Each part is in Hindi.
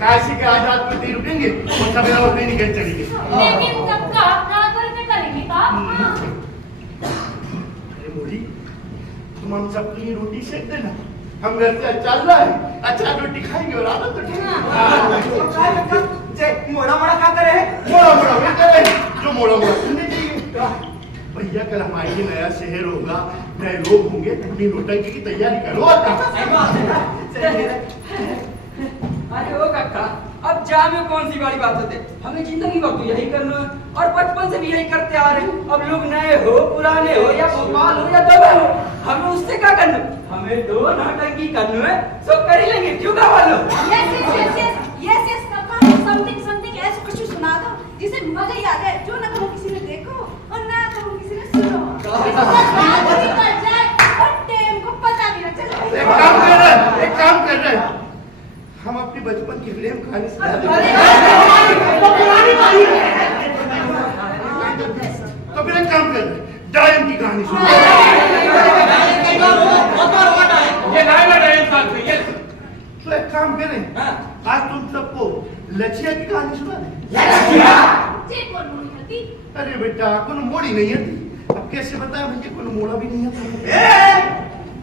काशी के आजाद पति रुकेंगे और सवेरा उठने निकल चलेंगे। लेकिन सबका नागरिक करेंगे अरे मोड़ी, तुम हम सबके लिए रोटी सेक देना, हम घर से अचार लाए, अचार रोटी खाएंगे और आदत तो ठीक। मोड़ा मोड़ा क्या करे? मोड़ा मोड़ा वे करे, जो मोड़ा मोड़ा सुनने चाहिए। भैया कल हमारे लिए नया शहर होगा, नए लोग होंगे, अपनी नोटंकी की तैयारी करो। अरे ओ काका, अब जा में कौन सी बड़ी बात होती है? हमें जिंदगी भर तो यही करना है और बचपन से भी यही करते आ रहे हैं। अब लोग नए हो, पुराने हो या भोपाल हो या दबे हो, हमें उससे क्या करना? हमें दो नौटंकी करना है, सब कर ही लेंगे। क्यों का वालो? यस काका, समथिंग ऐसा कुछ सुना दो जिसे मजा ही आ जाए, जो ना कहो किसी ने देखो और ना कहो किसी ने सुनो। कर जाए और टाइम को पता भी ना चले। एक काम कर रहे हैं, हम अपनी बचपन की प्रेम कहानी सुना दें। तो फिर एक काम कर रहे हैं, डायन की कहानी सुना तो एक काम करें, आज तुम सबको लचिया की कहानी सुना दें। अरे बेटा, कोनो मोड़ी नहीं है, अब कैसे बताया भैया, कोनो मोड़ा भी नहीं है।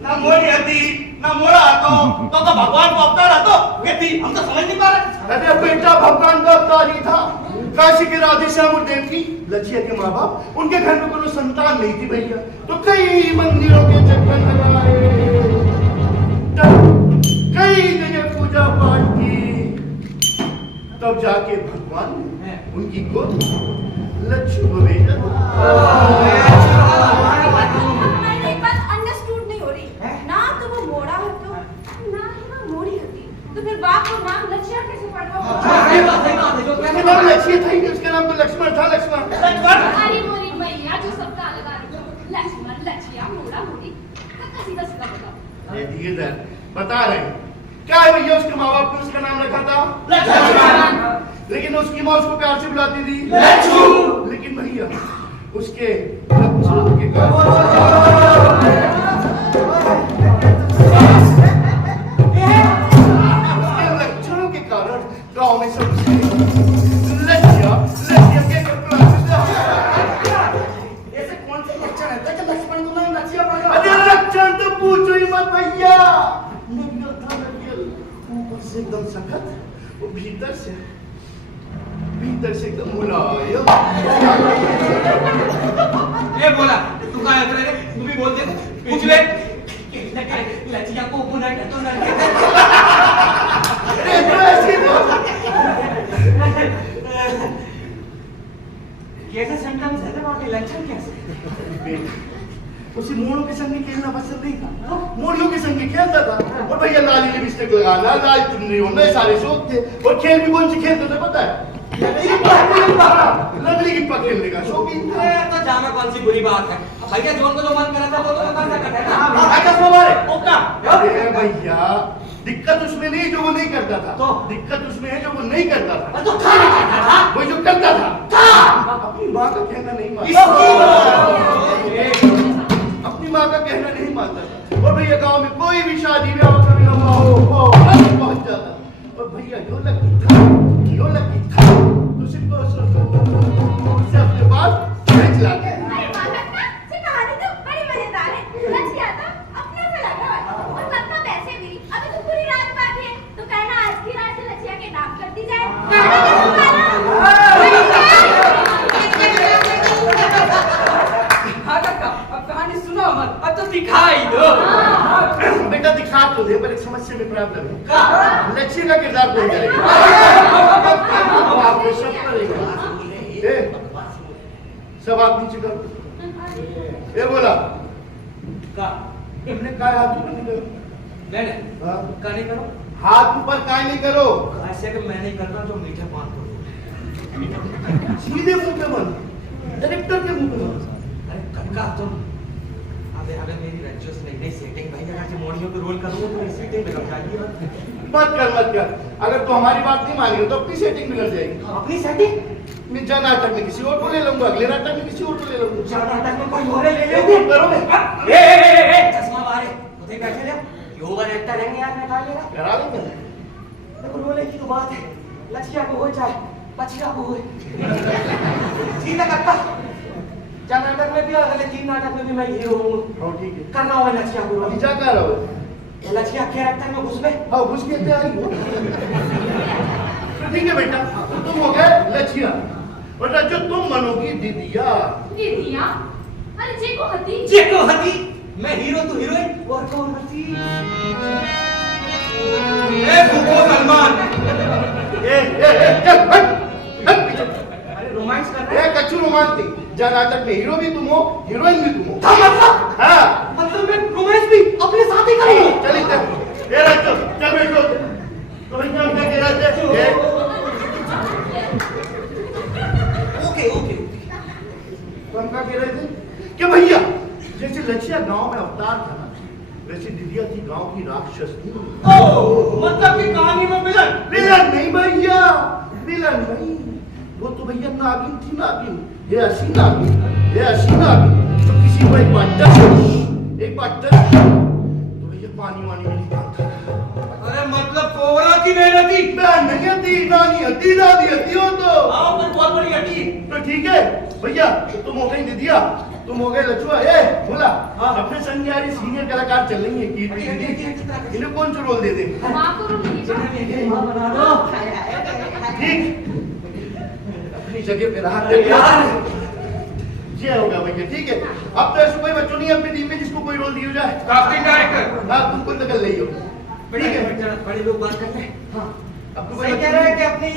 ना मोड़ी हती ना मोड़ा तो भगवान को अवतार आतो व्यक्ति हम तो समझ नहीं पा रहे। अरे बेटा, भगवान का अवतार ही था। काशी के राधे श्याम उद्दैन की लचिया के माँ बाप, उनके घर में कोई संतान नहीं थी भैया, तो कई मंदिरों के चक्कर लगाए, कई जगह पूजा पाठ की, तब जाके भगवान ने उनकी गोद लक्ष्मी को भेजा। तो फिर बाप को नाम लक्ष्या कैसे पड़वा? लक्ष्मी था ही, उसका नाम तो लक्ष्मण था। लक्ष्मण अरे मोरी मैया जो सबका लगा रही हो, लक्ष्मण लक्ष्या मोड़ा मोड़ी, सीधा सीधा बताओ। धीरे बता रहे हैं, क्या है भैया उसके माँ बाप ने उसका नाम रखा था लक्ष्मण। लेकिन उसकी माँ उसको प्यार से बुलाती थी लच्छू। लेकिन भैया उसके लक्षणों के कारण गांव में सब लज्जा के ऐसे कौन से लक्षण है कि लक्ष्मण को नाम लच्छिया पड़ गया? अरे लक्षण तो पूछो ही मत भैया। नरियल था नरियल, ऊपर से एकदम सख्त, वो भीतर से एकदम मुलायम। ये बोला तू कहाँ है तेरे? तू भी बोल दे, पूछ ले। लड़कियां को बुना क्या तो ना अरे तो ऐसी कैसे सिम्टम्स है वहाँ के लक्षण कैसे? उसी मोड़ों के संग खेलना पसंद नहीं था, मोड़ियों के संग खेलता था। और भैया लाली लिपस्टिक लगाना, लाल चुनरी होना, सारे शौक थे। और खेल भी कौन सी खेलते थे पता है? लकड़ी की पक खेलने का शौकीन था। तो जाना कौन सी बुरी बात है? भैया जोन को जो मन करा था वो तो कर सकता है ना। आजा सवारे ओका। अरे भैया दिक्कत उसमें नहीं जो वो नहीं करता था, तो दिक्कत उसमें है जो वो नहीं करता था। तो खाना खाता था। वो जो करता था अपनी माँ का कहना नहीं मानता, अपनी माँ का कहना नहीं मानता था। और भैया गांव में कोई भी शादी ब्याह कभी लंबा हो पहुंच जाता। और भैया जो लगती था तो सिर्फ उससे अपने पास खींच लाते। अरे कक्का, ये कहानी तो बड़ी मजेदार है। लच्छिया तो अपने से लगा हुआ है। और कक्का वैसे भी अभी तो पूरी रात बाकी है, तो कहना आज की रात से लच्छिया के नाम कर दी जाए। हाँ काका, अब कहानी सुनो मत, अब तो दिखाई दो। बेटा दिखा तो दे, पर एक समस्या में प्रॉब्लम है। लच्छी का किरदार कौन करेगा? आपको सब करेगा। सब आप नीचे करो। ये बोला का तुमने कहा हाथ ऊपर नहीं करो। मैंने हाँ? का नहीं करो हाथ ऊपर काय नहीं करो। ऐसे कि मैं नहीं करता तो मीठा पान करो। सीधे मुंह पे मन, डायरेक्टर के मुंह पे मन। अरे कक्का तुम अबे अबे मेरी रज्जो से नई सेटिंग भाई अगर से मोड़ियों पे रोल करूंगा तो मेरी सेटिंग बिगड़ जाएगी। मत कर। अगर तू हमारी बात नहीं मानेगा तो अपनी सेटिंग बिगड़ जाएगी। अपनी सेटिंग मैं जा नाटक में किसी और को ले लूंगा, अगले नाटक में किसी और को ले लूंगा। चार नाटक में कोई और ले ये लेंगे तुम करो। ए चश्मा मारे उधर बैठे रहो ये ओवर एक्टर रहेंगे यार मैं खा लेगा करा लेंगे। देखो रोले की तो बात है लच्छिया को हो चाहे पछिया को हो ठीक है कक्का चार नाटक में भी अगले 3 नाटक में भी मैं हीरो हूँ हाँ ठीक है। करना होगा लच्छिया को अभी जा कर रहो। ये लच्छिया कैरेक्टर में घुस में हाँ घुस के तैयारी हो। ठीक है बेटा, तो तुम हो गए लच्छिया और जो तुम बनोगी दीदिया। दीदिया अरे जे को हती जेको हती मैं हीरो तू हीरोइन और कौन हती ए भूखो सलमान चल हट पीछे। अरे रोमांस कर रहे ए कच्चू रोमांटिक, जा नाटक में हीरो भी तुम हो, हीरोइन भी तुम हो। मतलब हाँ मतलब मैं रोमांस भी अपने साथ ही करूंगा चलिए चल ये रखो, चल बैठो। तो भैया क्या कह रहे थे? ओके ओके तो हम क्या कह रहे थे कि भैया जैसे लच्छिया गांव में अवतार था ना, वैसे दीदिया थी गांव की राक्षस थी। मतलब कि कहानी में विलन। विलन नहीं भैया, विलन नहीं, वो तो भैया नागिन थी। नागिन ये ऐसी नागिन तो किसी को एक बार टच तो भैया पानी वानी में निकाल था। अरे मतलब कोबरा की मेहनती। मैं नहीं हती, नानी हती, दादी हती हो तो। हाँ पर बहुत बड़ी हटी। तो ठीक है भैया, तुम हो गई दीदिया, तुम हो गए लचुआ। ए बोला अपने संग यारी सीनियर कलाकार चल रही है कीर्ति दीदी, इन्हें कौन सा रोल दे दे? मां को रोल नहीं बना दो ठीक अपनी जगह पे रहा यार। ये होगा भैया ठीक है। अब तो ऐसा कोई बच्चों नहीं है अपनी टीम में जिसको कोई रोल दिया जाए। कास्टिंग डायरेक्टर हाँ तुम कोई नकल नहीं हो। ठीक है बड़े लोग बात करते हैं हाँ अब तो सही कह रहे हैं कि अपनी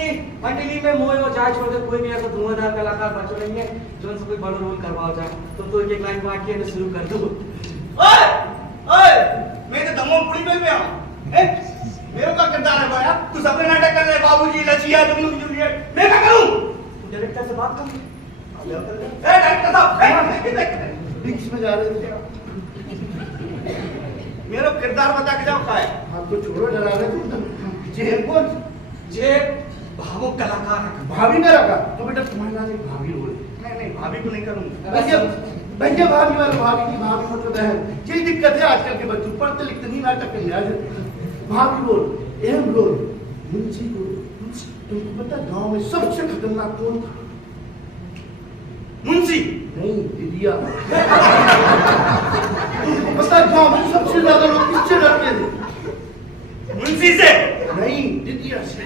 मंडली में मोह और जाए छोड़ के कोई भी ऐसा धुआंधार कलाकार बचो नहीं है जो उनसे कोई बड़ा रोल करवाओ जाए तो एक लाइन बात किया शुरू कर दो। ओए ओए मैं तो दमों पुड़ी में आऊं। मेरे का किरदार है भाई, तू सबने नाटक कर ले बाबूजी लच्छिया जुगनू जूलियट। मैं क्या करूं? तू डायरेक्टर से बात कर डायरेक्टर साहब बीच में जा रहे थे। मेरा किरदार बता के जाओ का है। हाँ तो छोड़ो डरा रहे तुम। जे कौन? जे भावुक कलाकार है। भाभी ने रखा तो बेटा तुम्हारे नाम एक भाभी बोले। नहीं भाभी को नहीं करूंगा। भैया भैया भाभी वाला भाभी की भाभी मतलब बहन। यही दिक्कत है आजकल के बच्चों, पढ़ते लिखते नहीं, नाटक करने आ जाते। भाभी बोल, एम बोल, मुंशी बोल। तुमको पता गांव में सबसे खतरनाक कौन था? मुंशी नहीं, दीदिया। तुमको पता गांव में सबसे ज्यादा लोग किससे डरते थे? मुंशी से नहीं, दीदिया से।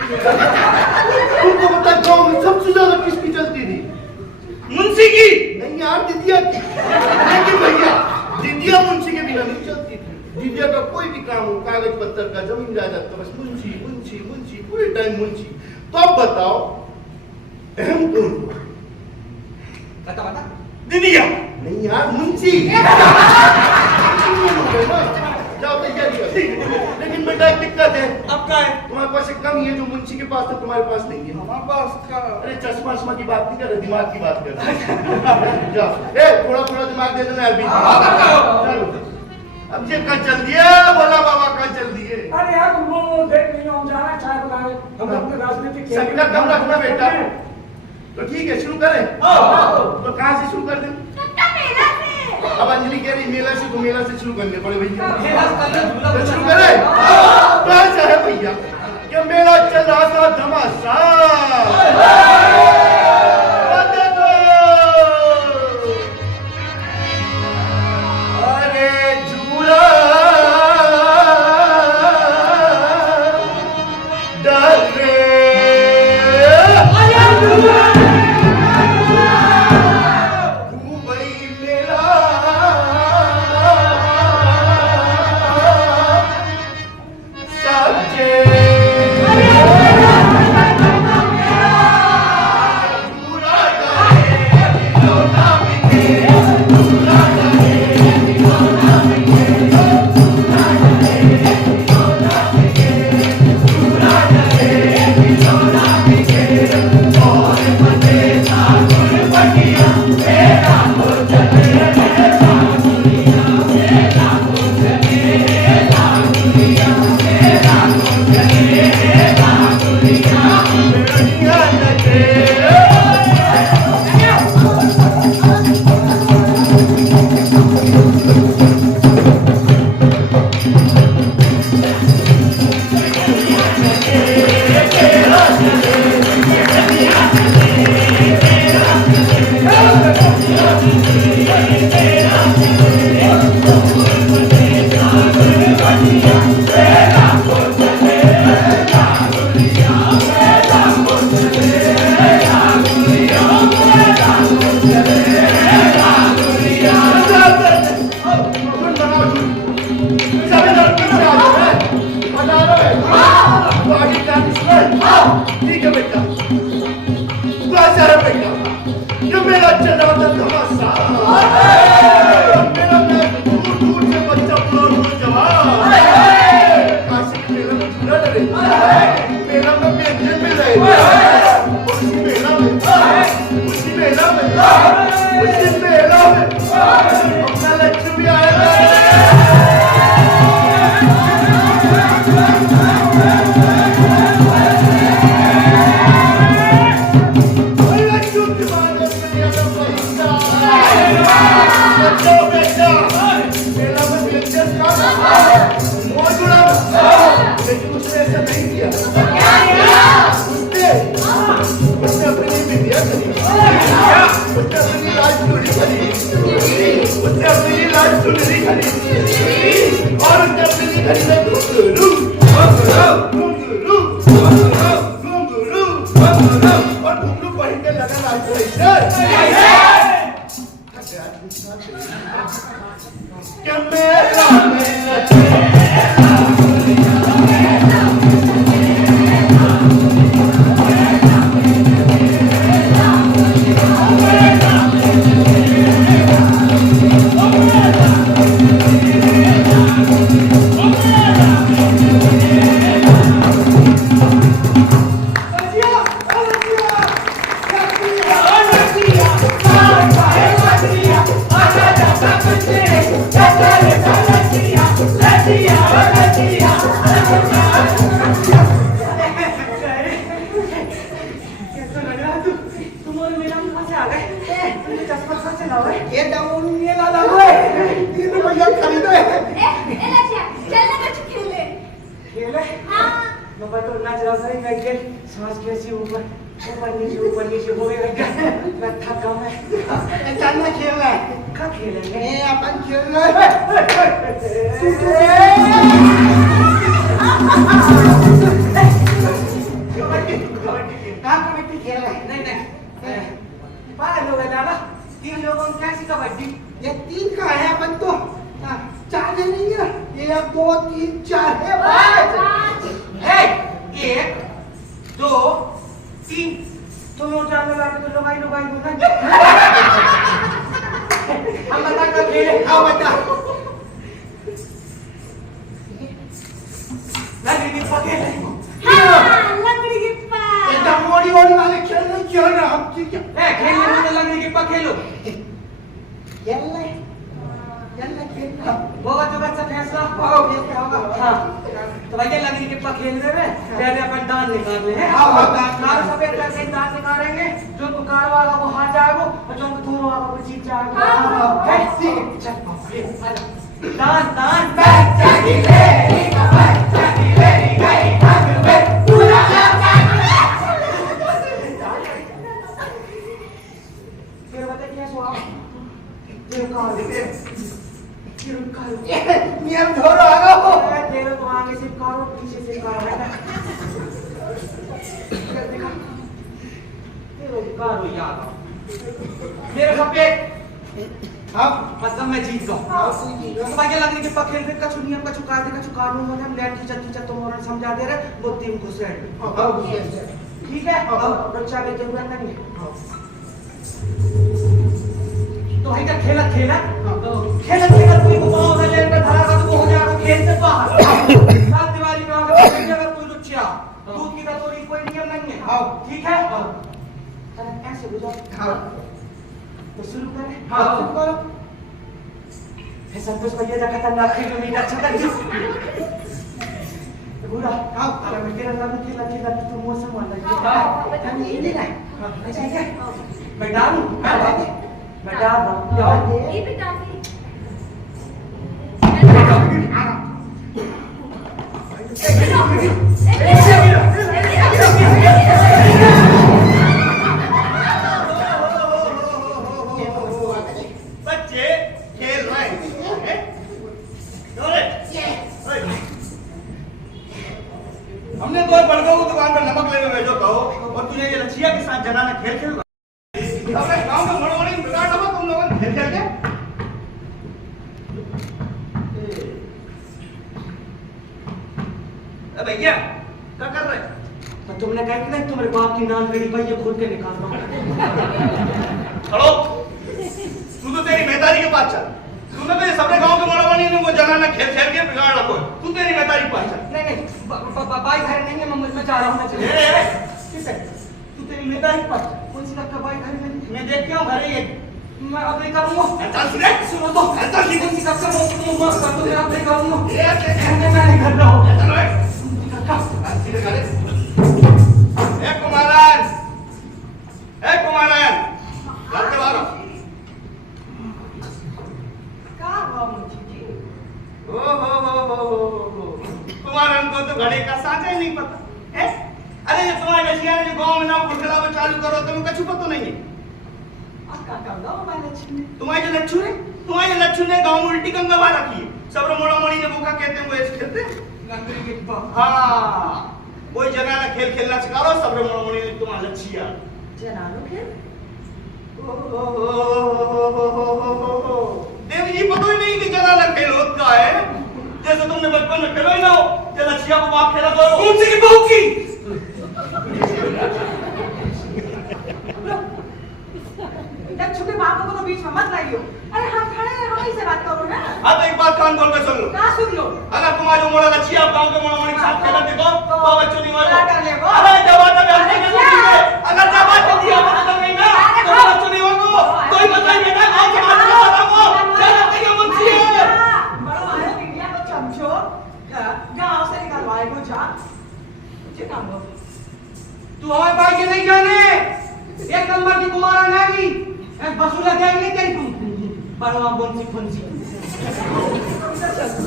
तुमको पता गांव में सबसे ज्यादा किसकी चलती थी? मुंशी की नहीं यार, दीदिया की। लेकिन भैया दीदिया मुंशी के बिना नहीं चलती थी। दीदिया का कोई भी काम हो, कागज पत्तर का, जमीन जायदाद का, बस मुंशी मुंशी मुंशी, पूरे टाइम मुंशी। तो अब बताओ अहम कौन हुआ? बता बता दीदिया। नहीं यार, मुंशी। जाओ तैयारी करो। लेकिन बेटा एक दिक्कत है। अब क्या है? तुम्हारे पास एक कमी है जो मुंशी के पास है, तुम्हारे पास नहीं है। हमारे पास का अरे चश्मा वश्मा की बात नहीं कर रहे, दिमाग की बात कर रहे। जाओ, ए थोड़ा थोड़ा दिमाग दे देना यार बीच में। चलो अब ये कल चल दिए, बोला बाबा कल चल दिए। अरे यार तुम लोग देख नहीं हम जाना चाय बनाए हम अपने राजनीतिक सबका कम रखना बेटा। तो ठीक है, शुरू करें। तो कहाँ से शुरू कर दें? अब अंजलि कह रही मेला से, तो मेला से शुरू करने पड़े भैया। तो शुरू करें। तो ऐसा है भैया कि मेला चल रहा था घमासान। अरे झूला डर रे, घूमई मेला सबके झूला डरे, झूला बिके, झूला डरे, झूला बिके, झूला डरे, झूला बिके, झूला डरे, झूला बिके। और बने ठाकुर बनिया मेरा को चले, मेरा दुनिया मेरा को चले, मेरा दुनिया मेरा को चले, मेरा दुनिया मेरा लगे। ठीक है बेटा, बेटा ये मेरा चल रहा था घमासान। मेरा मैं दूर दूर से बच्चा पुराना नौजवान, काशी के मेला में झूला डरे, मेला में व्यंजन मिल रहे, उसी मेला में अपना लक्ष्य भी आया। लेकिन उसने ऐसा नहीं किया। उसने अपने लिए विद्या करी, उसने अपनी लाज चोरी करी, उसने अपनी लाज चोरी करी। हाँ मैं तो नाच रहा था मैं गेल सांस कैसी ऊपर ऊपर नीचे हो गया मैं थका मैं चलना खेलना है क्या खेलेंगे ए अपन खेलना है कहाँ कबड्डी खेल रहा है नहीं बारह लोग हैं दादा 3 लोगों की कैसी कबड्डी ये 3 का है अपन तो 4 नहीं है 1 2 3 4 है भाई 1 2 3 तुम लोग जाने लगे तो लुगाई बोलना हम बता कर खेले आओ बता लगे कि पके हाँ लकड़ी की पास ये मोड़ी वाले खेल नहीं खेल रहा हम ठीक है खेलने में तो लगे कि पके लो खेलना खेलना वो बच्चा फैसला होगा हाँ तो भैया लगे कि खेलने में पहले अपन दान निकाल ले हैं हाँ, दान। दान सफेद करके दान निकालेंगे जो पुकार वाला वो हार जाएगा और जो धूल वाला वो जीत जाएगा हाँ, है ठीक है चल दान दान फिर बता क्या सुआ नियम धरो आगा हो तेरे तो आगे से करो पीछे से करो बेटा देखा तेरे करो यार मेरे सफेद अब मतलब मैं जीत गया तो भाई लगने के पखेल पे कछु नियम कछु कानून मतलब हम लेट खींचा तुम और समझा दे रहे वो टीम को सेट ठीक है अब बच्चा के जरूरत नहीं है तो भाई का खेला कोई घुमाओ ना लेकर धरा का तो हो जाएगा खेल से बाहर सात दीवारी में अगर कोई लुच्चा दूध की कटोरी कोई नियम नहीं है ठीक है ऐसे बुझाओ तो शुरू करें शुरू करो फिर संतोष भैया जा खतरनाक किलोमीटर अच्छा कर पूरा अगर मैं तेरा नाम खेला तो मौसम वाला हम ये नहीं रहे अच्छा है मैं डालूं मैं डाल रहा हूं ये भी डाल दी बच्चे खेल रहे हैं हमने तो बड़का को दुकान पर नमक लेने भेजो कहो और तुझे ये लछिया के साथ जनाना खेल खेल अबे गांव में मोड़ बिगाड़ दो तुम लोग खेल खेल के अबे भैया क्या कर रहे तो तुमने कहा कि नहीं तुम्हारे बाप की नाल मेरी भैया खोद के निकाल रहा हूं खड़ो तू तो तेरी मेहतारी के पास चल तूने तो ये सबने गांव के मोड़वानी ने वो जनाना खेल खेल के बिगाड़ रखो तू तेरी मेहतारी के पास चल नहीं बाई घर नहीं है मैं जा रहा हूं किस है तू तेरी मेहतारी के पास कौन सी लगता बाई घर नहीं मैं देख के हूं घरे ये मैं अब नहीं करूंगा चल सुने सुनो तो ऐसा की कौन सी कक्षा में मत कर दो मैं अब नहीं करूंगा ये मैं नहीं कर रहा हूं चलो सीधे करे ए कुमारन घर के बाहर का हुआ मुझे जी कुमारन को तो घड़े का साचा ही नहीं पता है अरे ये तुम्हारे नशिया ने गांव में नाम गुठला वो चालू करो तुम्हें कुछ पता नहीं है क्या कर रहा हूं मैं लक्ष्मी तुम्हारे लच्छू ने गांव में उल्टी गंगा रखी है सब मोड़ा मोड़ी ने भूखा कहते हैं वो ऐसे खेलते लकड़ी के पास हाँ कोई जगह ना खेल खेलना सिखा लो सब मोड़ा मोड़ी ने तुम्हारा लच्छिया जनानो खेल देवी जी पता ही नहीं कि जनाना खेल होता है जैसे तुमने बचपन में खेलो ही ना हो जब लच्छिया को बाप खेला करो कौन सी की बहू की लच्छू के बापों को तो बीच में मत लाइयो अरे हम खड़े हैं हम ही से बात करो ना हाँ तो एक बात कान खोल के सुन लो क्या सुन लो अगर तुम्हारा जो मोड़ा लच्छिया गांव के मोड़ा मोड़ी के साथ खेला देखो तो बच्चों नहीं मारो क्या कर लेगो? अरे जवाब तो अरे क्या? अगर जवाब तो दिया तो नहीं ना अरे तो हाँ। बच्चों नहीं होगा कोई मतलब बेटा गांव के बात में बताओ चलो ठीक है मुझे बड़ा आया इंडिया को चमचो गांव से निकलवाए को जा मुझे काम हो तू हमारे भाई के नहीं जाने एक नंबर की कुमारन आएगी बसूला जाएंगे तेरी बड़वा बंसी फंसी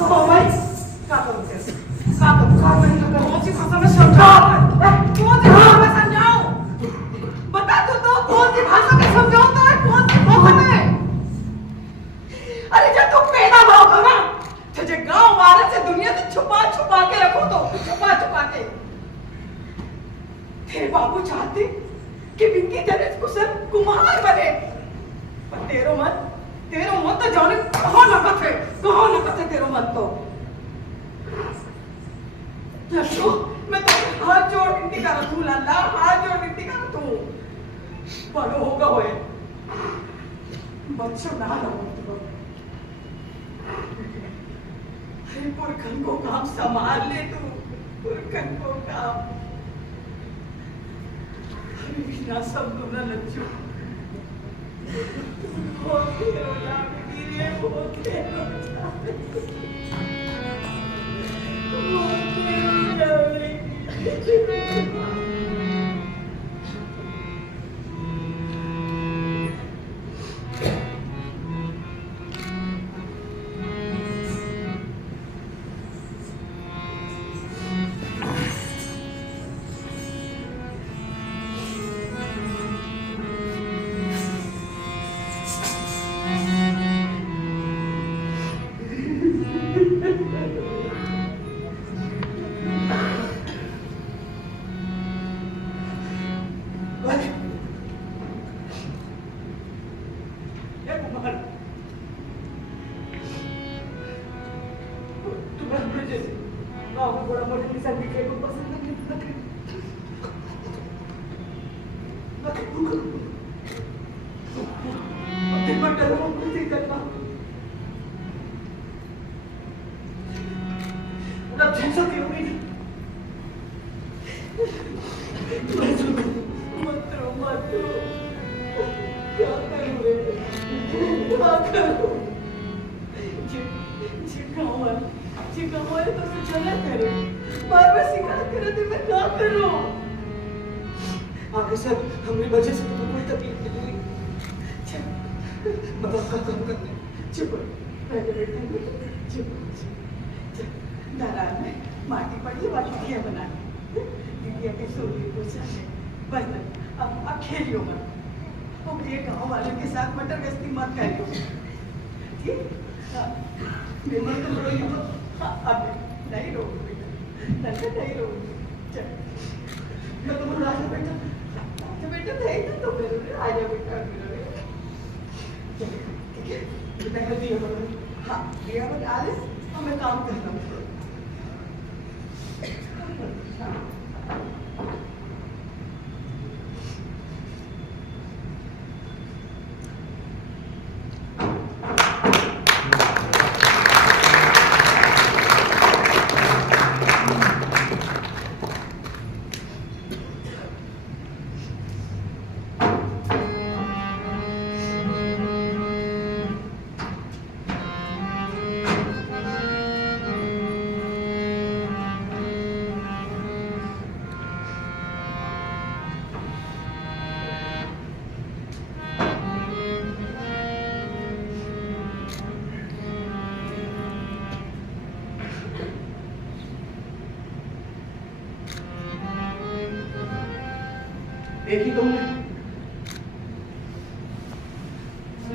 ओ भाई का करूं कौन सी भाषा में समझाऊं? कौन सी भाषा में समझाऊं? बता तो कौन सी भाषा में समझाऊं तो कौन सी भाषा में? अरे जब तू पैदा भाव था ना तुझे गांव वाले से दुनिया से छुपा छुपा के रखो तो छुपा छुपा के तेरे बाबू चाहते कि विक्की तेरे कुशल कुमार बने पर तेरो मन तो जाने कहाँ नकत है तेरो मन तो लट्टू मैं तो हाथ जोड़ विनती कर तू लाला हाथ जोड़ विनती कर तू बड़ो होगा होए बच्चों ना रहो अरे पुरखन को काम संभाल ले तू पुरखन को काम अरे बिना सब ना लच्चू होते हो ना मेरे होते हो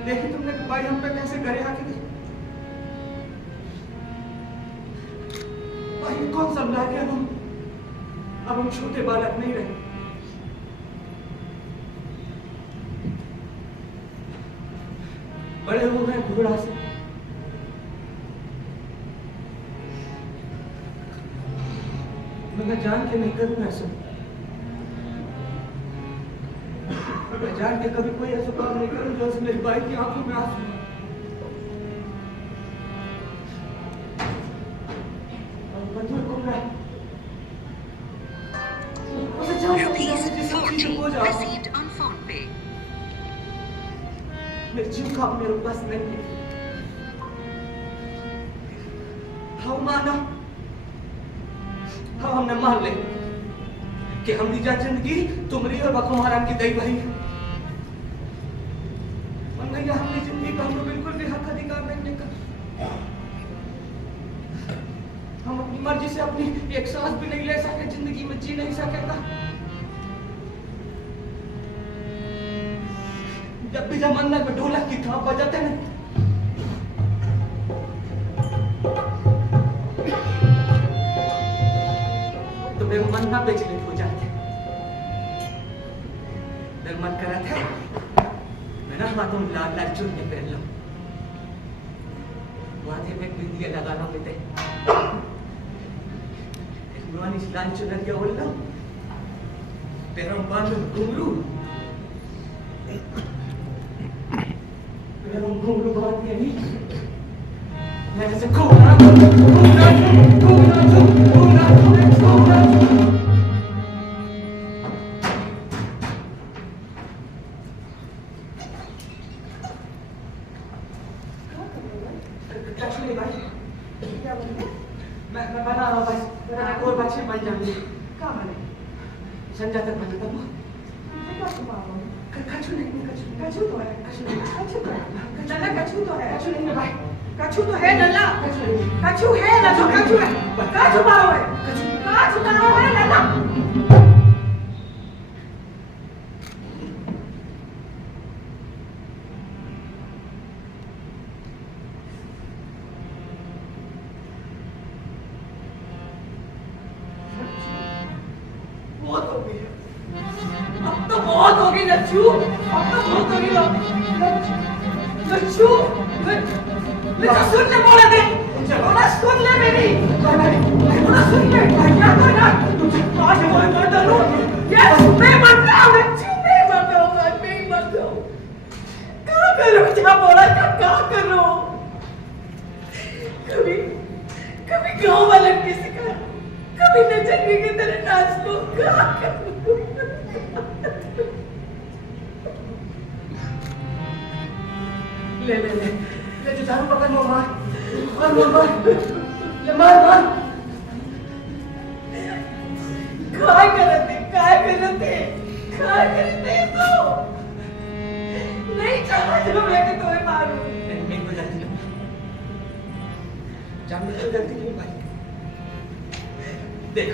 देखी तुमने कि भाई हम पे कैसे करे आके भाई कौन समझा के अब हम छोटे बालक नहीं रहे। बड़े हो गए घोड़ा से मैं जान के नहीं करूंगा ऐसा। मैं जान के कभी कोई ऐसा काम नहीं करूं जो मेरी बाई की आंखों में आंसू। received on phone pay. मेरे जीव का मेरे पास नहीं है। हाँ माना, हाँ हमने मान ले कि हमारी जा जिंदगी तुम्हारी और बखो महारान की दई भाई है। भैया हमने जिंदगी का हमको बिल्कुल भी हक अधिकार नहीं देगा। हम अपनी मर्जी से अपनी एक सांस भी नहीं ले सके, जिंदगी में जी नहीं सकेगा। जब भी जमाना में ढोलक की थाप बजाते ना, तो मेरे मन ना विचलित हो जाते। मेरा मन कर रहा था मैं ना हाथों में लाल लाल चुन्नी पहन लूं, माथे में बिंदिया लगा लो बेटे, पुरानी लाल चुनरिया ओढ़ लो, पैरों में बांध घुंघरू, पैरों में घुंघरू बांध के नहीं मैं ऐसे घूमना मैं बना रहा हूँ बस, और बच्चे बन जाएंगे। कहाँ बने? संजय तक बना तब क्या तुम्हारा? कछु नहीं, कछु तो है, कछु नहीं, कछु तो है, नल्ला कछु तो है, कछु नहीं भाई, कछु तो है नल्ला, कछु नहीं, कछु है नल्ला, कछु है, कछु पाओ है, कछु पाओ है नल्ला। बहुत हो गई है, अब तो बहुत हो गई लच्छू, अब तो बहुत हो गई लच्छू, लच्छू सुन ले बोला दे, बोला सुन ले मेरी, बोला सुन ले, क्या करना, तुझे आज बोले कर डालूं, यस मैं मर रहा हूँ लच्छू, मैं मर रहा हूँ, मैं मर रहा हूँ, क्या करूँ, क्या बोला क्या करूँ, कभी गाँव वाले किसी का, कभी नचनी की तरह नाच लो, क्या करूँ? ले जो झाड़ू पकड़ मार ले मार काय करते तो नहीं चाहता जो मैं कि तुम्हें मारूं, नहीं को जल्दी लो जान ले जल्दी क्यों भाई देख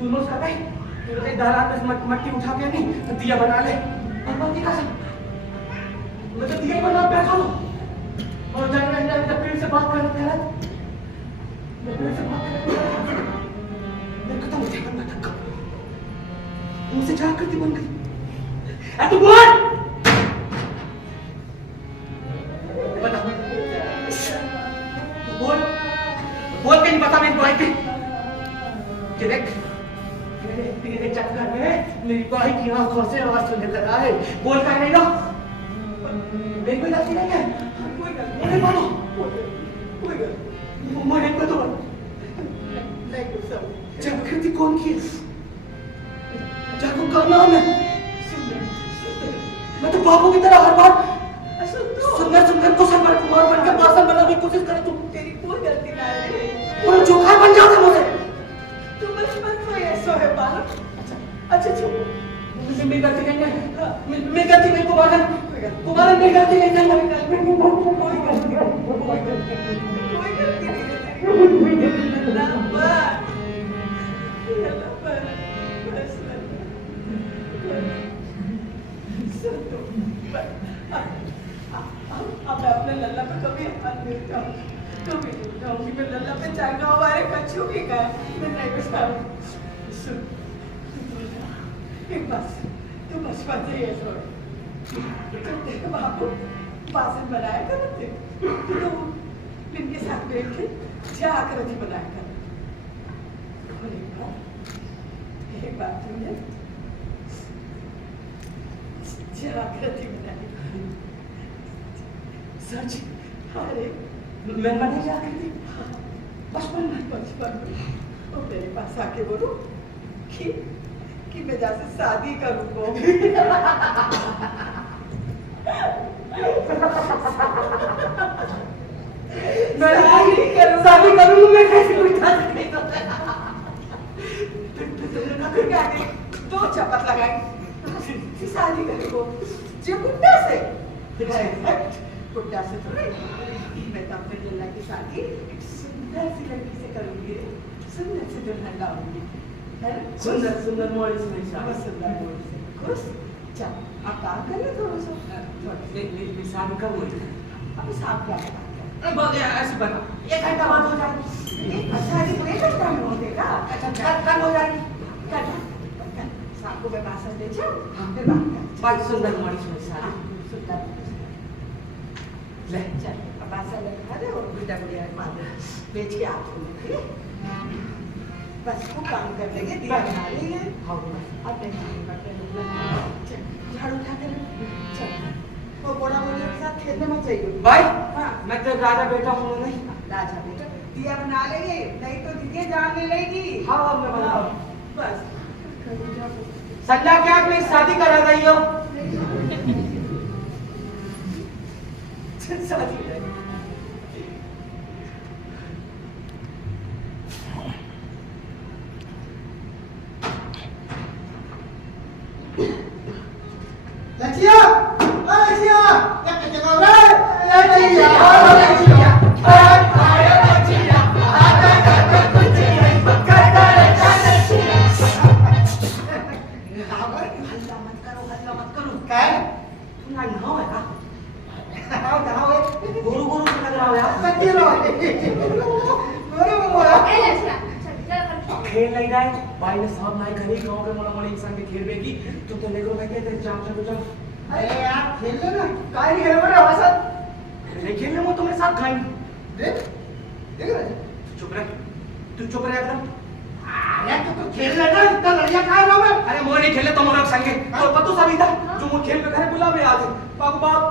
तू नोस का भाई तेरे दारात में मट्टी उठा के नहीं तो दिया बना ले और मत दिखा सब मैं तो दिया बना बैठा हूँ और जब पेड़ से बात कर रहा मैं पेड़ से बात कर रहा मैं कहता मुझे करना था कब मुझसे जा करती बन गई तू बोल बता बोल के नहीं बता मेरी बाई की देख तेरे चक्कर में मेरी बाई की आंखों से आंसू निकल आए बोल का नहीं ना मेरी कोई गलती नहीं है कोई गलती नहीं मानो कोई गलती मोरे को तो नहीं कुछ सब जागृति कौन की जागो का नाम है मैं तो बाबू की तरह हर बार सुंदर कुशल कुमार बन के बासन बनाने की कोशिश करे तुम तेरी कोई गलती ना है, पूरा जोखा बन जाते मुझे तू बचपन में ऐसा है बालक। अच्छा चुप, मेरी गलती नहीं है मेरी गलती नहीं कुमारन मेरी गलती नहीं है कोई गलती नहीं है तेरी, बस सुन तो अब मैं अपने लल्ला पे कभी हाथ नहीं उठाऊंगी, मैं लल्ला पे चाहूंगा हमारे कच्चू भी का मैं नहीं बचाऊंगी। सुन एक बात तू बचपन से ये सोच जब तेरे बापू बासन बनाया करते तो इनके साथ बैठ के जागृति बनाया कर। एक बात तुमने जागृति बनाई सच अरे मैं बने जागृति बचपन में वो तेरे पास आके बोलो कि मैं जैसे शादी करूँ शादी करूँ मैं कैसे उठा सकती फिर क्या करी? दो चपत लगाई शादी करो जो गुड्डा से गुड्डा से थोड़ी मैं तो अपने लल्ला की शादी एक सुंदर सी लड़की से करूंगी सुंदर से दुल्हन लाऊंगी, है ना? सुंदर सुंदर मोड़ी सुनी बहुत सुंदर मोड़ से खुश। चल अब काम कर ले थोड़ा सा। शाम कब हुई? अब साहब क्या बात कर? बहुत ऐसी बना 1 घंटा बाद हो जाएगी। अच्छा अभी तो 1 घंटा में हो देगा। अच्छा कल हो जाएगी। कल साहब को मैं भाषण दे जाऊँ, फिर बात कर। भाई सुंदर मोड़ी सुनी हाँ, सुंदर। ले चल अब भाषण लिखा दे और गुड्डा गुड़िया मार बेच के आप बस वो काम कर लेंगे, दिया बना लेंगे। हाँ अब झाड़ू उठा कर चल वो बड़ा बोले के साथ खेलने मत जाइए। भाई हाँ मैं तो राजा बेटा हूँ नहीं। राजा बेटा दिया बना लेंगे, नहीं तो दीदी जानने लगेगी। हाँ अब मैं बनाऊँ। बस संध्या क्या अपनी शादी करा रही हो? शादी है। लचिया, लचिया, क्या कहते हो रे? लचिया, लचिया, हल्ला मत करो। काय? तुम्हारा नाम है का? नाव है? गुरु गुरु से लग रहा हो यार। सच्ची रो। अरे मोया। ए लक्ष्या चल चल कर खेल नहीं रहा है भाई ने सब नहीं करी गांव के मोला मोला इंसान के खेल बेगी तो लेकर मैं कहते जाम से चल अरे यार खेल ले ना। काय नहीं खेल रहे हमारे साथ? नहीं खेलने वो तुम्हारे साथ खाएंगे। देख, देख रहे? चुप रह तू चुप रह एकदम। अरे तो खेल ले ना, इतना लड़िया काय रहा मैं? अरे मोह नहीं खेले तुम लोग संगे तो पतू सभी था जो वो खेल पे घर बुला में आज बाबू बाप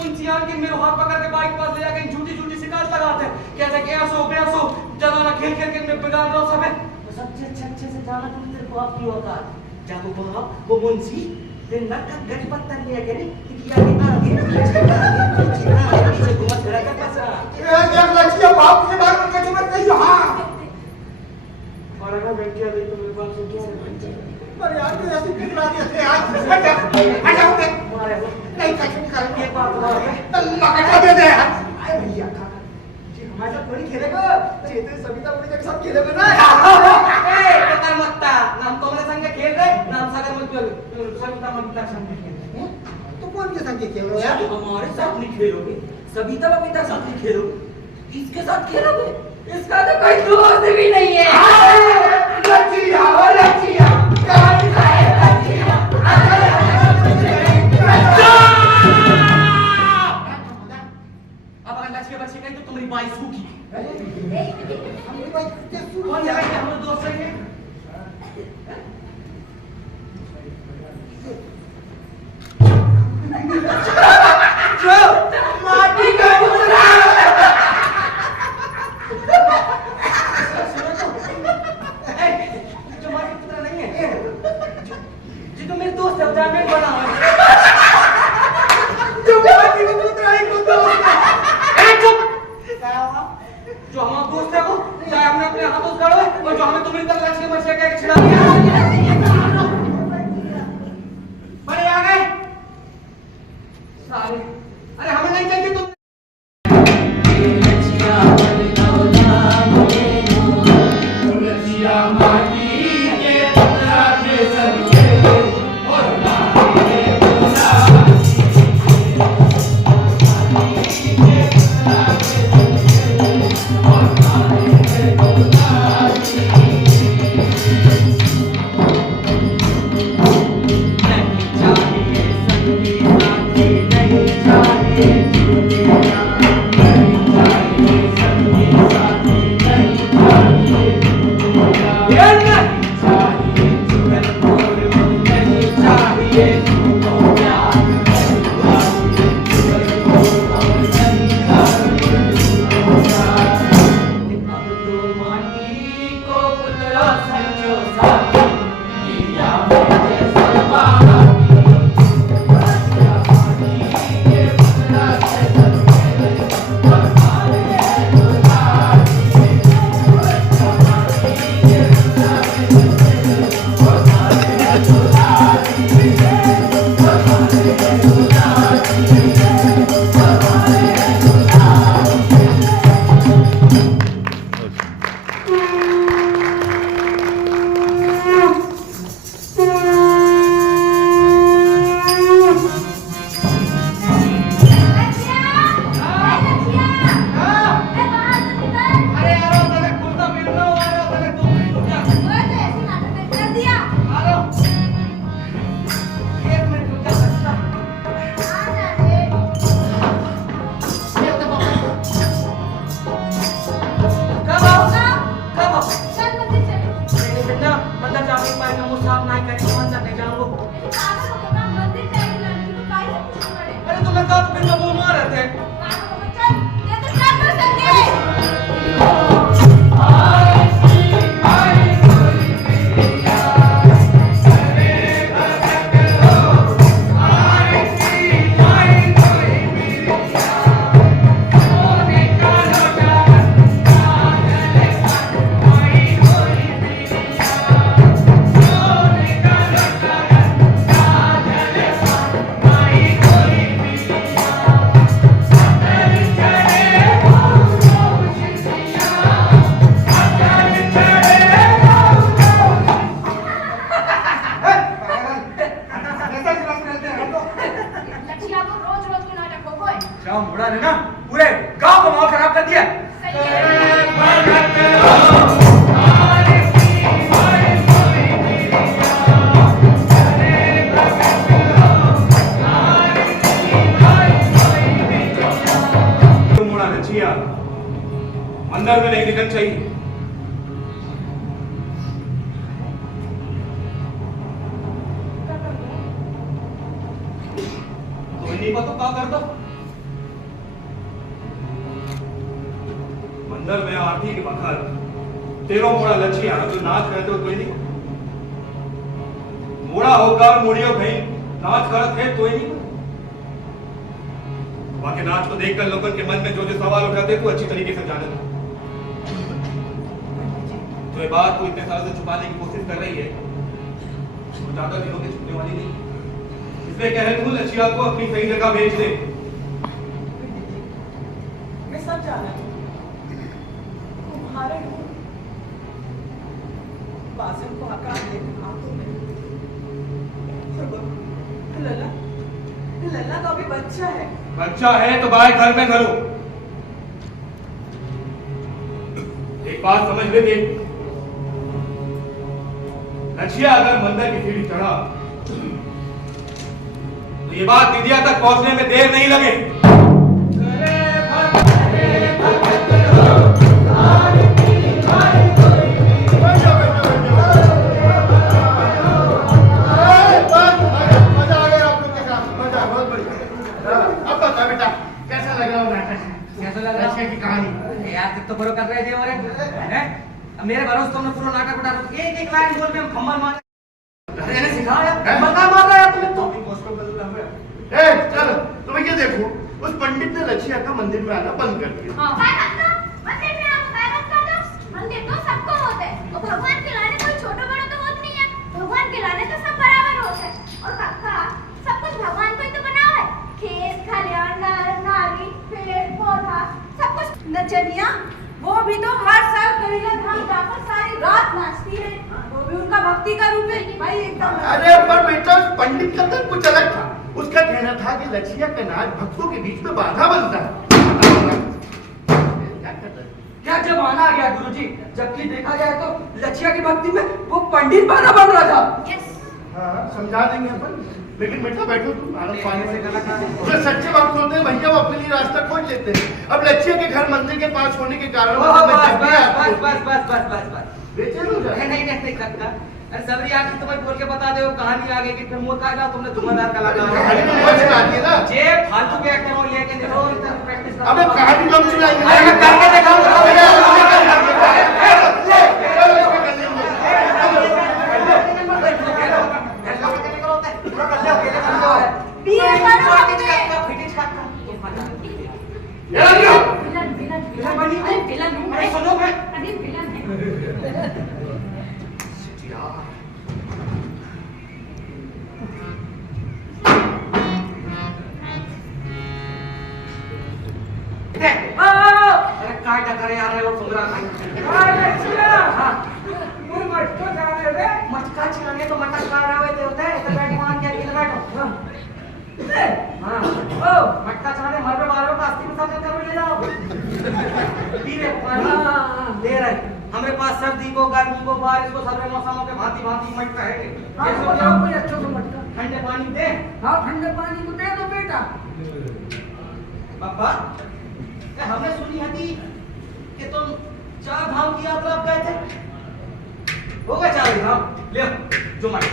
उन सियान के मेरे हाथ पकड़ के बाइक पास ले जाके झूठी झूठी शिकायत लगाते कहते कि ऐसो बेसो चलो ना खेल खेल के मैं बिगाड़ रहा हूं सब है तो सबसे अच्छे से जाना तुम तेरे को आपकी औकात जागो बाप वो मुंशी दिन रात का गज पत्थर लिया करे कि आगे आगे नीचे घुमा फिरा कर बसा ये देख लड़कियां बाप के बारे में कैसे मत कहियो। हाँ और अगर बैठ के अभी तो मेरे पास से क्या पर यार तू ऐसे कितना दिया थे आज? हट उठे। मारे नहीं कहीं कर एक बात बताओ तल्ला कटा दे दे यार। अरे भैया का जी हमारे साथ थोड़ी खेलेगा, चेतन सविता मुझे के साथ खेलेगा ना। ए बेकार मत्ता नाम तुमने संग खेल रहे नाम सागर मत बोल सविता मत्ता संग खेल रहे तो कौन के संग खेल रहे हो यार? हमारे साथ नहीं खेलोगे सविता बबीता साथ नहीं खेलोगे किसके साथ खेलोगे इसका तो कोई दोस्त भी नहीं है लचिया लचिया कान खाए लचिया। अब अगर लक्ष्य बच्चे कहीं तो तुम्हारी बाई सूखी हमारी बात कितने सुन कौन जाएगा हम लोग दोस्त रहेंगे जो माटी का टुकड़ा। जो मैं मुसाफ नहीं करके मंदिर नहीं जाऊंगा। पागल हो गया, मंदिर जाएगी लड़की तो काहे से पूछ पड़े? अरे तुम्हें कब फिर वो मारे थे? पागल हो गया, चल, ये तो चल कर सके। लड़कियां को रोज रोज को नाटक हो गए। क्या मुड़ा ने ना पूरे गांव का माहौल खराब कर दिया। सही है। मुड़ा लचिया अंदर में नहीं निकल चाहिए। तो नहीं पता क्या कर दो मंदिर में आरती के वक्त तेरो मुड़ा लचिया तो नाच करते हो कोई नहीं। मुड़ा होकर मुड़ियो भाई नाच करते थे कोई नहीं। बाकी नाच को देखकर लोगों के मन में जो जो सवाल उठाते तू अच्छी तरीके से जाने दो। तो ये बात तू इतने सालों से छुपाने की कोशिश कर रही है तो ज्यादा दिनों के छुपने वाली नहीं। इसलिए कह रहे तू लचिया को अपनी सही जगह भेज दे। मैं सब जाना तुम्हारे बासिम को हका दे हाथों में। लल्ला लल्ला तो अभी बच्चा है। बच्चा है तो बाहर घर में करो। एक बात समझ ले दे लचिया अगर मंदिर की सीढ़ी चढ़ा तो ये बात दीदिया तक पहुंचने में देर नहीं लगे। मजा आ गया आप लोग के साथ। मजा बहुत बढ़िया। अब बता बेटा कैसा लग रहा है नाटक? कैसा लग रहा लचिया की कहानी यार तब तो बरो कर रहे थे हमारे हैं। अब मेरे भरोसे तुमने पूरा नाटक उठा रहा एक एक लाइन बोल के हम खम्मल मार अरे ने सिखाया बता मार रहा है तुम्हें तो ए चल तुम्हें क्या देखो उस पंडित ने लचिया का मंदिर में आना बंद कर दिया। हाँ। काय करता? मंदिर में आप काय करता? मंदिर तो सबको होते हैं। तो भगवान के लाने कोई छोटा बड़ा तो होता नहीं है। भगवान के लाने तो सब बराबर होते हैं। और काका सब कुछ भगवान को ही तो बनाया है। खेत खलियान नारी पेड़ पौधा सब कुछ। नचनिया वो भी तो हर साल करीला धाम जाकर सारी रात नाचती है। वो भी उनका भक्ति का रूप है भाई एकदम। अरे पर बेटा उस पंडित का तो कुछ अलग था। उसका कहना था कि लचिया का नाच भक्तों के बीच में बाधा बनता है। क्या करता है? क्या जमाना आ गया गुरुजी। जबकि देखा जाए तो लचिया की भक्ति में वो पंडित बाना बन रहा था। यस हाँ समझा देंगे अपन। लेकिन बेटा बैठो तुम आराम पानी से जो सच्चे भक्त होते हैं भैया वो अपने लिए रास्ता खोज लेते हैं। अब लचिया के घर मंदिर के पास होने के कारण बेचैन हो जाए। नहीं सकता। अरे सबरी आखिर तुम्हें बोल के बता दो कहानी आगे की फिर मोर का तुमने धुआंधार का लगा कहानी तो बहुत सुनाती है ना। जे फालतू के एक्टर और लेके देखो प्रैक्टिस अबे कहानी कम सुनाएंगे। अरे मैं करके दिखाऊंगा। बीए करो अपने। विलन बनी अरे विलन हूँ। अरे सुनो मैं अरे विलन है। अरे काय टकर यार लोग सुन रहा मटका चिराने तो मटका खा रहे होते होते हैं इधर बैठ मान के इधर बैठो हां ओ मटका चिराने मर पे मारो का अस्ती में सब कर ले जाओ पीने पानी दे रहे हमारे पास सर्दी को गर्मी को बारिश को सारे मौसमों के भांति भांति मटका है जैसे कोई अच्छा सा मटका ठंडे पानी दे हाँ ठंडे पानी को दे दो बेटा। पापा हमने सुनी है कि तुम 4 धाम की यात्रा गए थे होगा चार हाँ ले जो मार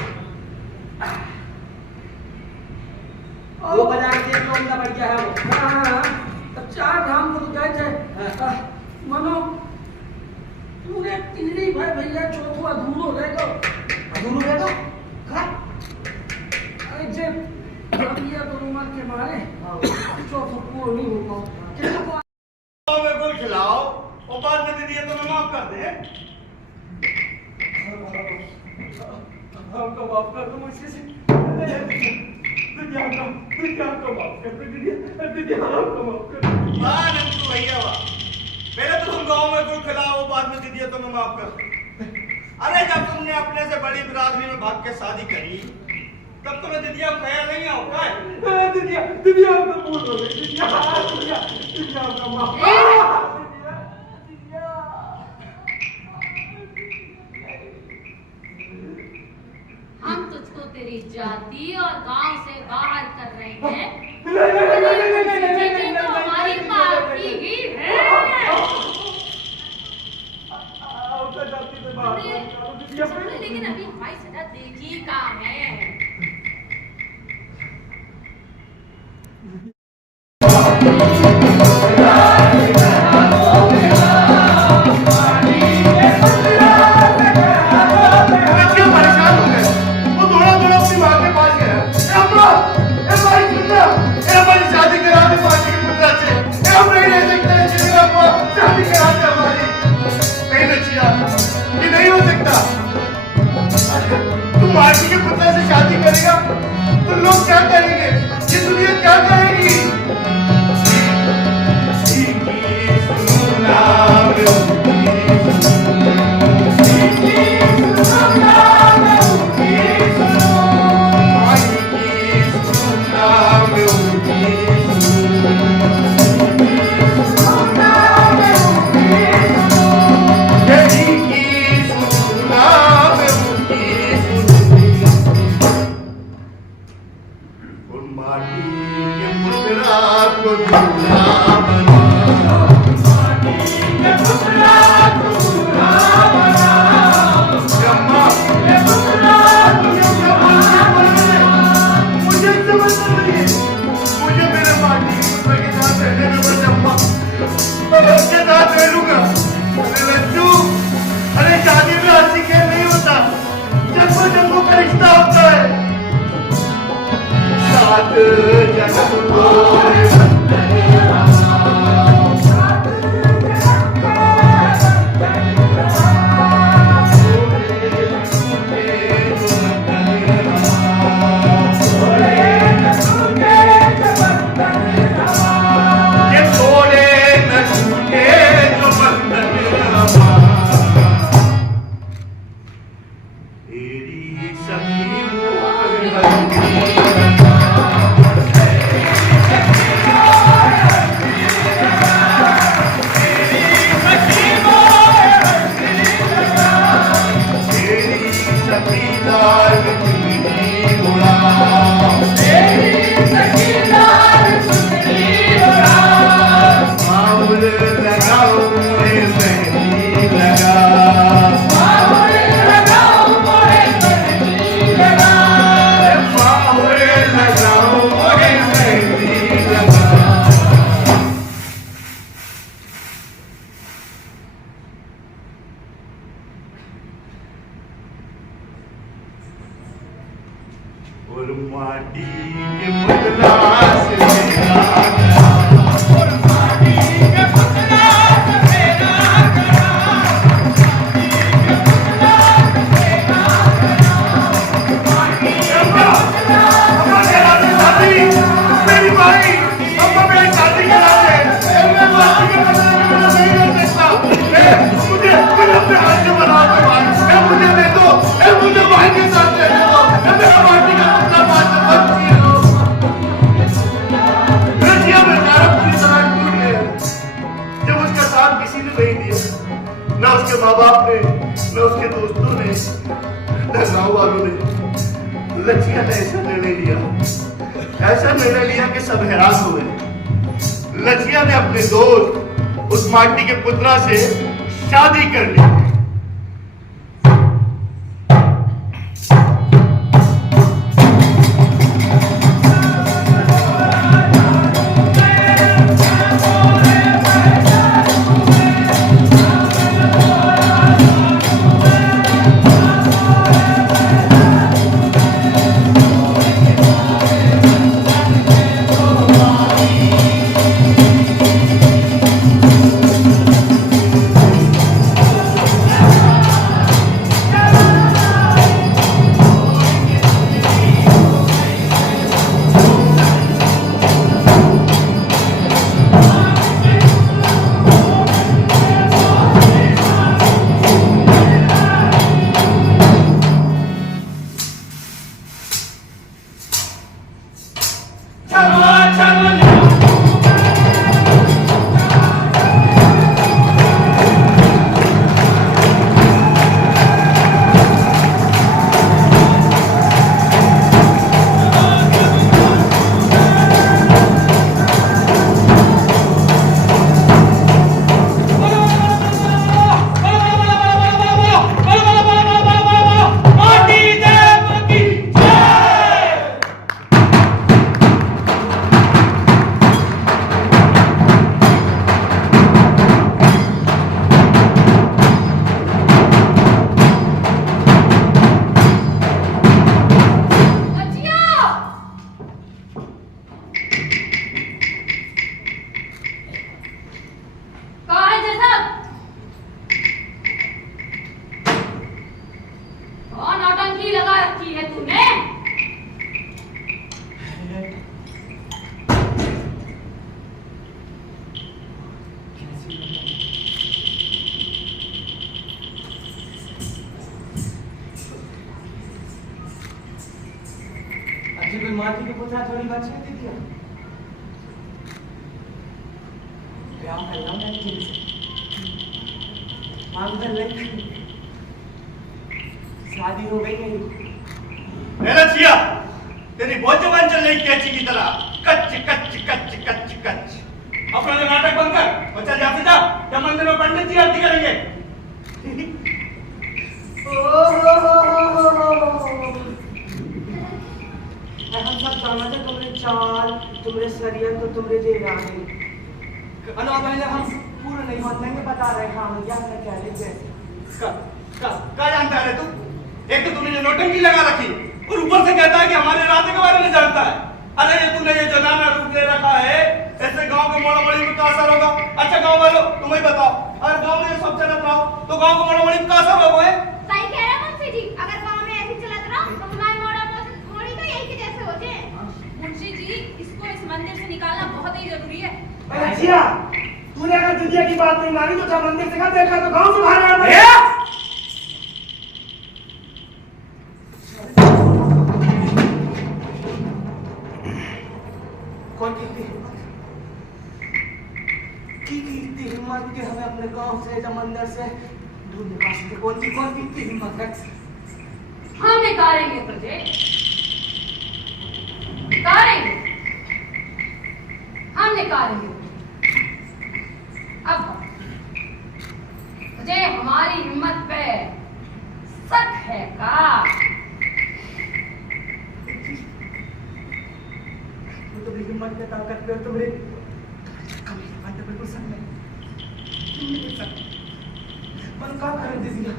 वो बजा के देख लो अंदर बढ़ गया है वो हाँ, अब चार धाम को तो गए थे मनो पूरे तीन भाई भैया चौथो अधूरो रह गो अधूरो रह गो खा अरे जे भैया तो उम्र के मारे चौथो पूरा नहीं हो पाओ कितना में गुल खिलाओ और बाद में दे दिया तो मैं माफ कर दे हमको माफ कर दो मुझसे से दुनिया को माफ कर दो दुनिया को माफ कर दो वाह नंदू भैया वाह पहले तो तुम गांव में गुल खिलाओ बाद में दे दिया तो मैं माफ कर दूं। अरे जब तुमने अपने से बड़ी बिरादरी में भाग के शादी करी तब तुम्हें दीदिया ख्याल नहीं आओ है दुनिया को भूल हो गई दुनिया को माफ हम तुझको तेरी जाति और गांव से बाहर कर रहे हैं तो हमारी माफी ही है लेकिन अभी हमारी सजा देखी कहाँ है माटी के पुत्र से शादी करेगा तो लोग क्या करेंगे ये दुनिया क्या करेगी और माटी के बदला से मेरा और माटी के बदला से मेरा माटी के बदला से मेरा माटी के बदला हमारे राजा शादी मेरी भाई हम मेरी शादी करा दे मैं माटी के बदले में नहीं रह सकता मुझे अपने हाथ से बना दो भाई मुझे दे दो मुझे भाई के साथ रहने दो मेरा माटी का न उसके माँ बाप ने न उसके दोस्तों ने न गाँव वालों ने लचिया ने ऐसा निर्णय लिया कि सब हैरान हो गए। लचिया ने अपने दोस्त उस माटी के पुत्रा से शादी कर ली। आज कोई माटी के पुतला थोड़ी बच्चे दे दिया ब्याह कर लो मैं तुमसे मांग कर ले शादी हो गई नहीं मेरा छिया तेरी बहुत जबान चल रही कैची की तरह कच्च कच्च कच्च कच्च कच्च अपना नाटक बंद कर और चल यहाँ से जा या मंदिर में पंडित जी आरती करेंगे हम सब जानते तुमरे चाल तुमरे शरीर तो तुमरे जे रानी अनो पहले हम पूरा नहीं होते हैं बता रहे हैं हम क्या क्या लेते हैं क्या जानता है तू एक तो तूने ये नोटंकी लगा रखी और ऊपर से कहता है कि हमारे इरादे के बारे में जानता है अरे ये तूने ये जनाना रूप ले रखा है ऐसे गांव के मोड़ोमड़ी में क्या असर होगा अच्छा गांव वालों तुम ही बताओ अगर गांव में ये सब चलत रहो तो गांव के मोड़ोमड़ी में क्या असर होगा सही कह रहे मुंशी जी अगर गांव में ऐसे चलत रहो तो हमारे मोड़ी तो यही के जैसे हो जाए मुंशी जी इसको इस मंदिर से निकालना बहुत ही जरूरी है अच्छा तूने अगर दुनिया की बात नहीं मानी तो जब मंदिर से कहा देखा तो गांव से बाहर आ गया कौन की इतनी हिम्मत के हमें अपने गांव से या मंदिर से दूर निकाल सकते कौन की इतनी हिम्मत है हम निकालेंगे तुझे निकालेंगे हम निकालेंगे अब तुझे हमारी हिम्मत पे शक है का तुम्हारी हिम्मत पे ताकत पे तुम्हारे बिल्कुल सक नहीं पर क्या कर दीजिए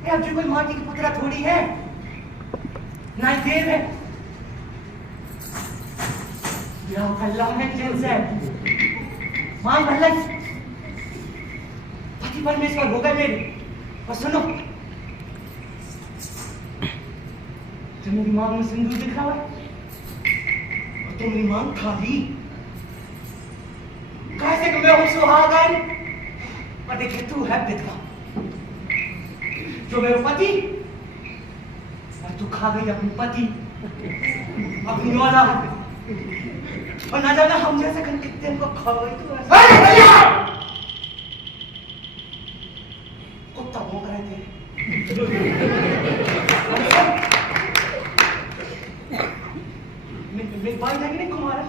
ये अब जो कोई माटी की पुतला थोड़ी है ना देव है या अल्लाह में जेल से मान भलाई पति परमेश्वर हो गए मेरे और सुनो तो मेरी मांग में सिंदूर दिख रहा है और तुम्हारी मांग खाली कैसे कि मैं हूं सुहागन और देखे तू है विधवा जो मेरे पति और तू खा गई अपनी पति अपनी औलाद और ना जाना हम जैसे कल कितने को खा गई तू कुत्ता भौंक रहे थे मेरी बात लगी नहीं कुमारा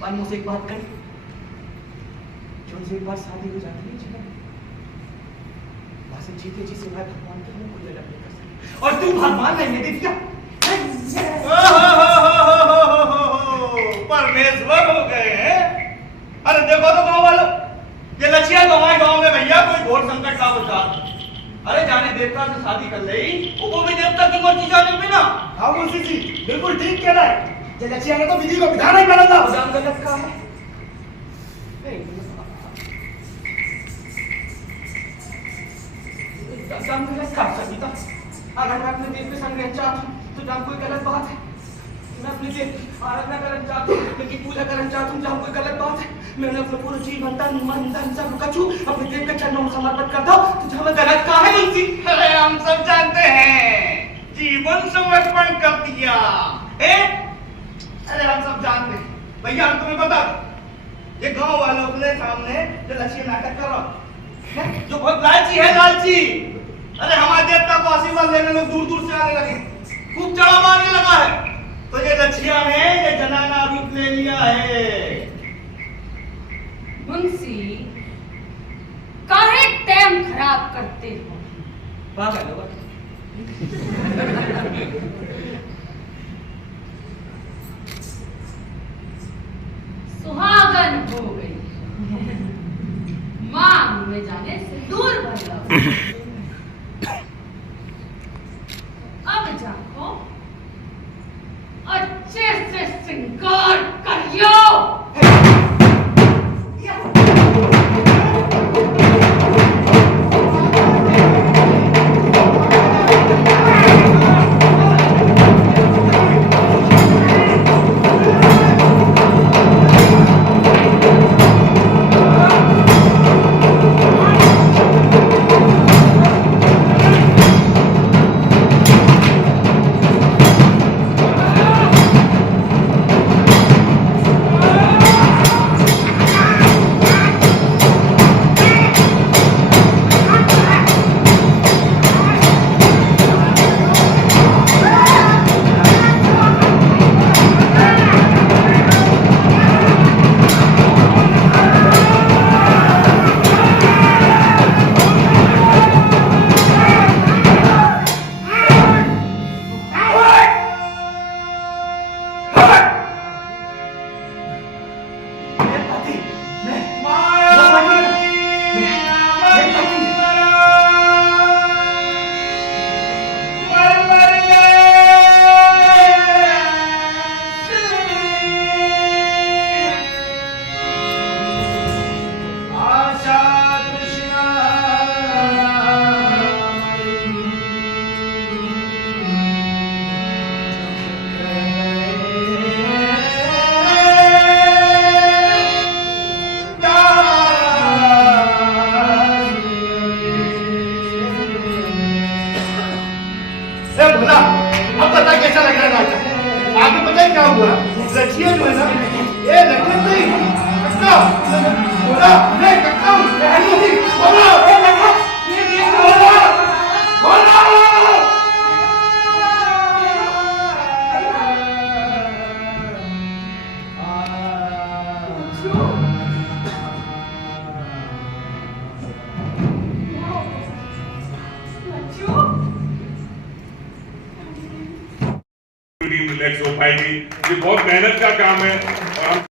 बाल मुझसे एक बात करी जो एक बार शादी हो जाती है जीवन वहां से जीते जी से मैं भगवान के लिए कोई अलग नहीं कर सकती और तू भगवान नहीं दे दिया परमेश्वर हो गए हैं अरे देखो तो गांव वालों ये लक्ष्य तो हमारे गांव में भैया कोई घोर संकट का अवतार अरे जाने देवता से शादी कर ली वो भी देवता की मर्जी जाने बिना हाँ मुंशी जी बिल्कुल ठीक कह रहा है जलचिया ने तो विधि को विधान ही बदल दिया जान गलत का है जान गलत का सविता अगर मैं अपने देव के संग रहना चाहता हूँ तो जान कोई गलत बात है मैं अपने देव आराधना करना चाहता हूँ उनकी पूजा करना चाहता हूँ जहाँ कोई गलत बात है मैंने अपना पूरा जीवन तन मन धन सब कछु अपने देव के चरणों में समर्पित करता हूँ तो जहाँ में गलत का है मुंशी अरे हम सब जानते हैं जीवन समर्पण कर दिया अरे हम सब जानते हैं भैया हम तुम्हें बता ये गांव वालों के सामने जो लक्ष्य नाटक कर रहा जो बहुत लालची है लालची अरे हमारे देवता को आशीर्वाद लेने लोग दूर दूर से आने लगे खूब चढ़ा मारने लगा है तो ये लक्ष्या ने ये जनाना रूप ले लिया है मुंशी काहे टाइम खराब करते हो पागल हो सुहागन हो गई मांग में जाने से दूर भर अब जाको अच्छे से श्रृंगार करियो बच्चियां जो है ना, ये लड़के नहीं, कक्का, बोला, नहीं कक्का, नहीं, बोला, बोला, रिलैक्स हो पाएगी। ये बहुत मेहनत का काम है और हम